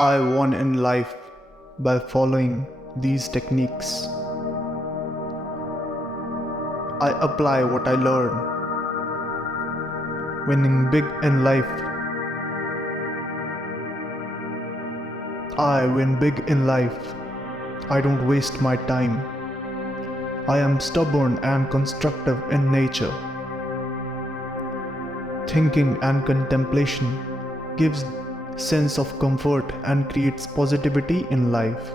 I won in life by following these techniques. I apply what I learn. Winning big in life. I win big in life. I don't waste my time. I am stubborn and constructive in nature. Thinking and contemplation gives sense of comfort and creates positivity in life.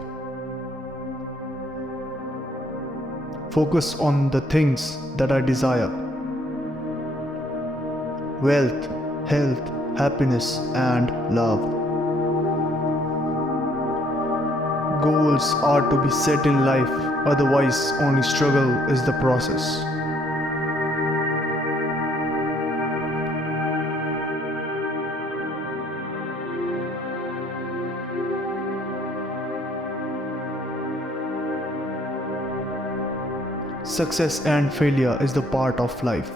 Focus on the things that I desire. Wealth, health, happiness, and love. Goals are to be set in life, otherwise only struggle is the process. Success and failure is the part of life.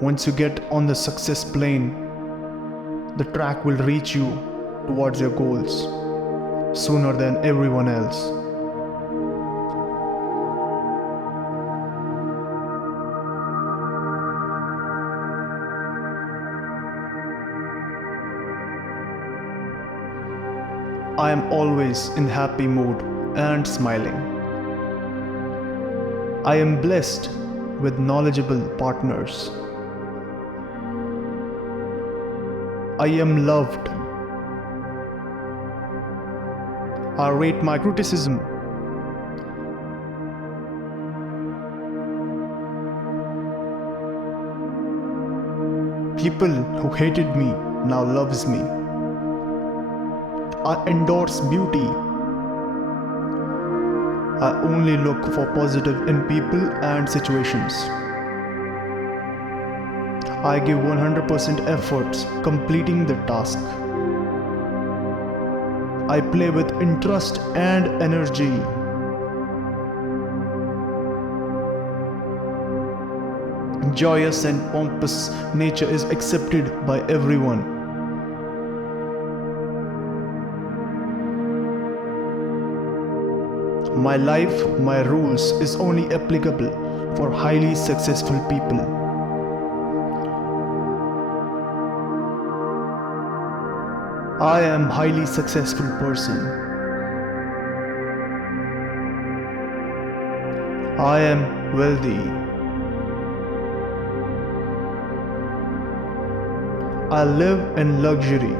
Once you get on the success plane, the track will reach you towards your goals sooner than everyone else. I am always in happy mood and smiling. I am blessed with knowledgeable partners. I am loved. I rate my criticism. People who hated me now loves me. I endorse beauty. I only look for positive in people and situations. I give 100% efforts completing the task. I play with interest and energy. Joyous and pompous nature is accepted by everyone. My life, my rules is only applicable for highly successful people. I am highly successful person. I am wealthy. I live in luxury.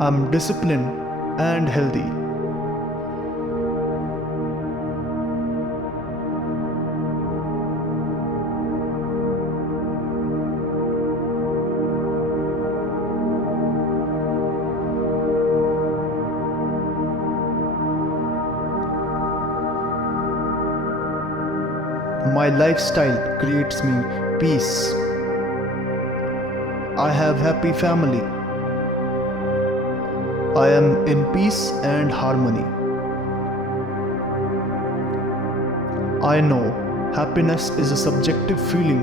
I'm disciplined and healthy. My lifestyle creates me peace. I have happy family. I am in peace and harmony. I know happiness is a subjective feeling.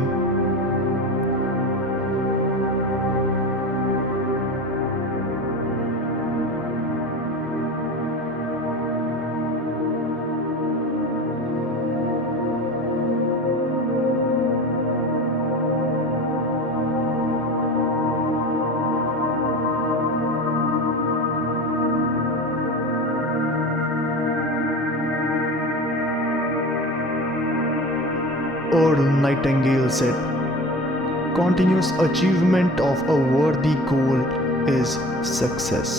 Earl Nightingale said, "Continuous achievement of a worthy goal is success."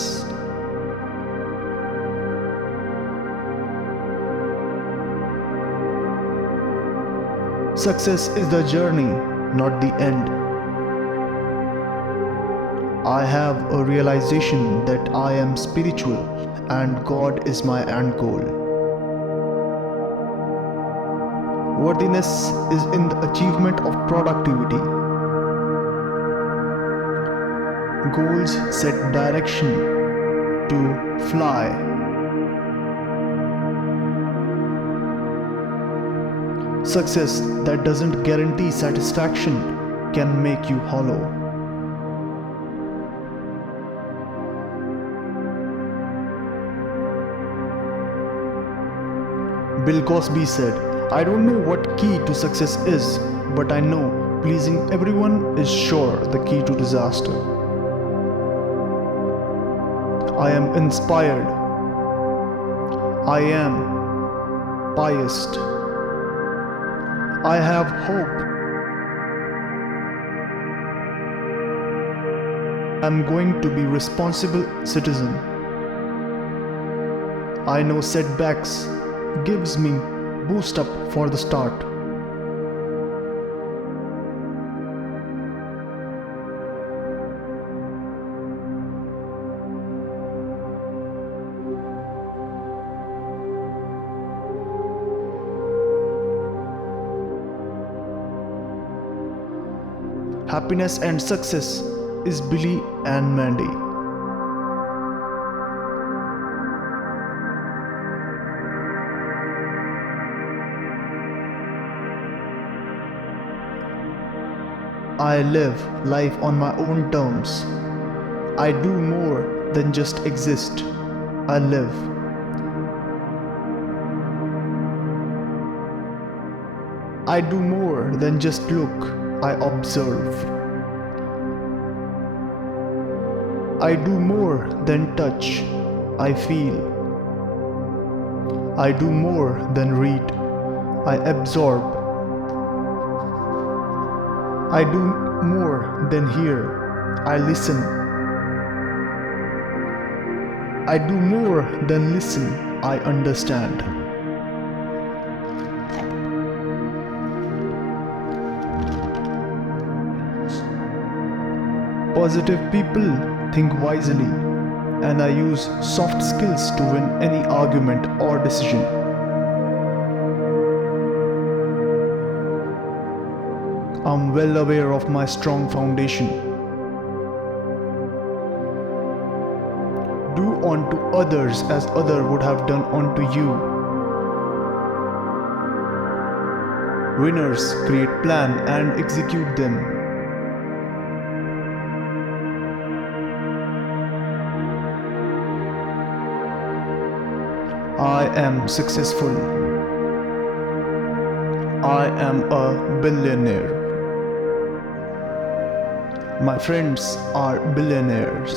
Success is the journey, not the end. I have a realization that I am spiritual and God is my end goal. Worthiness is in the achievement of productivity. Goals set direction to fly. Success that doesn't guarantee satisfaction can make you hollow. Bill Cosby said, "I don't know what key to success is, but I know pleasing everyone is sure the key to disaster." I am inspired. I am biased. I have hope. I'm going to be responsible citizen. I know setbacks gives me boost up for the start. Happiness and success is Billy and Mandy. I live life on my own terms. I do more than just exist. I live. I do more than just look. I observe. I do more than touch. I feel. I do more than read. I absorb. I do more than hear. I listen. I do more than listen. I understand. Positive people think wisely, and I use soft skills to win any argument or decision. I'm well aware of my strong foundation. Do unto others as other would have done unto you. Winners create plan and execute them. I am successful. I am a billionaire. My friends are billionaires.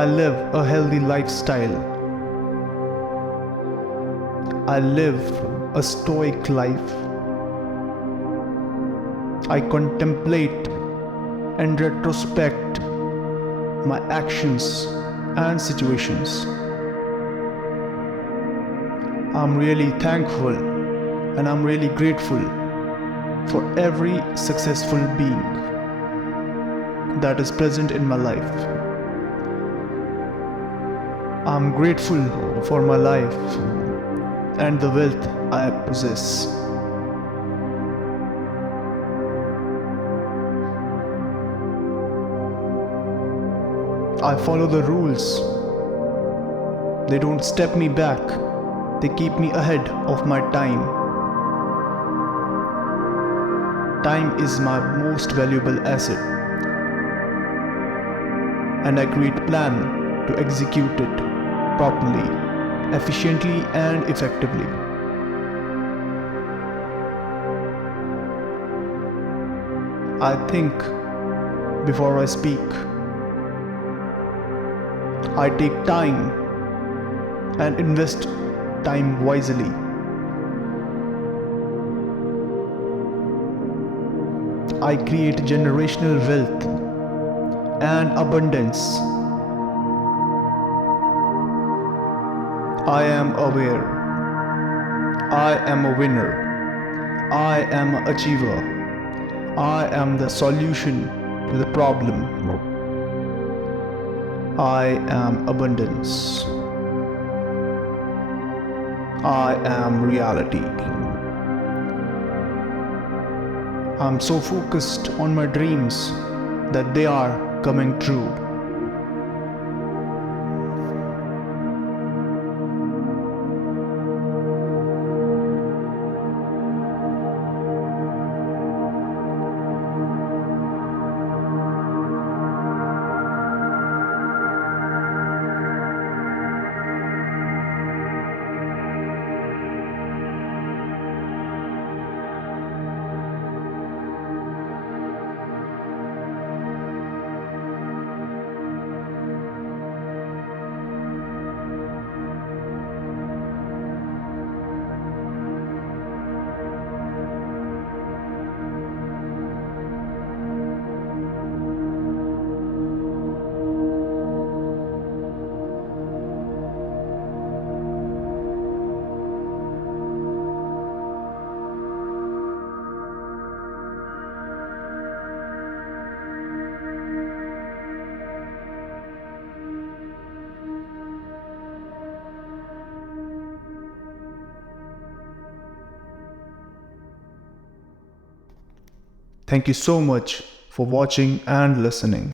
I live a healthy lifestyle. I live a stoic life. I contemplate and retrospect my actions and situations. I'm really thankful and I'm really grateful for every successful being that is present in my life. I'm grateful for my life and the wealth I possess. I follow the rules. They don't step me back. They keep me ahead of my time. Time is my most valuable asset, and I create plan to execute it properly, efficiently and effectively. I think before I speak. I take time and invest time wisely. I create generational wealth and abundance. I am aware. I am a winner. I am an achiever. I am the solution to the problem. I am abundance. I am reality. I'm so focused on my dreams that they are coming true. Thank you so much for watching and listening.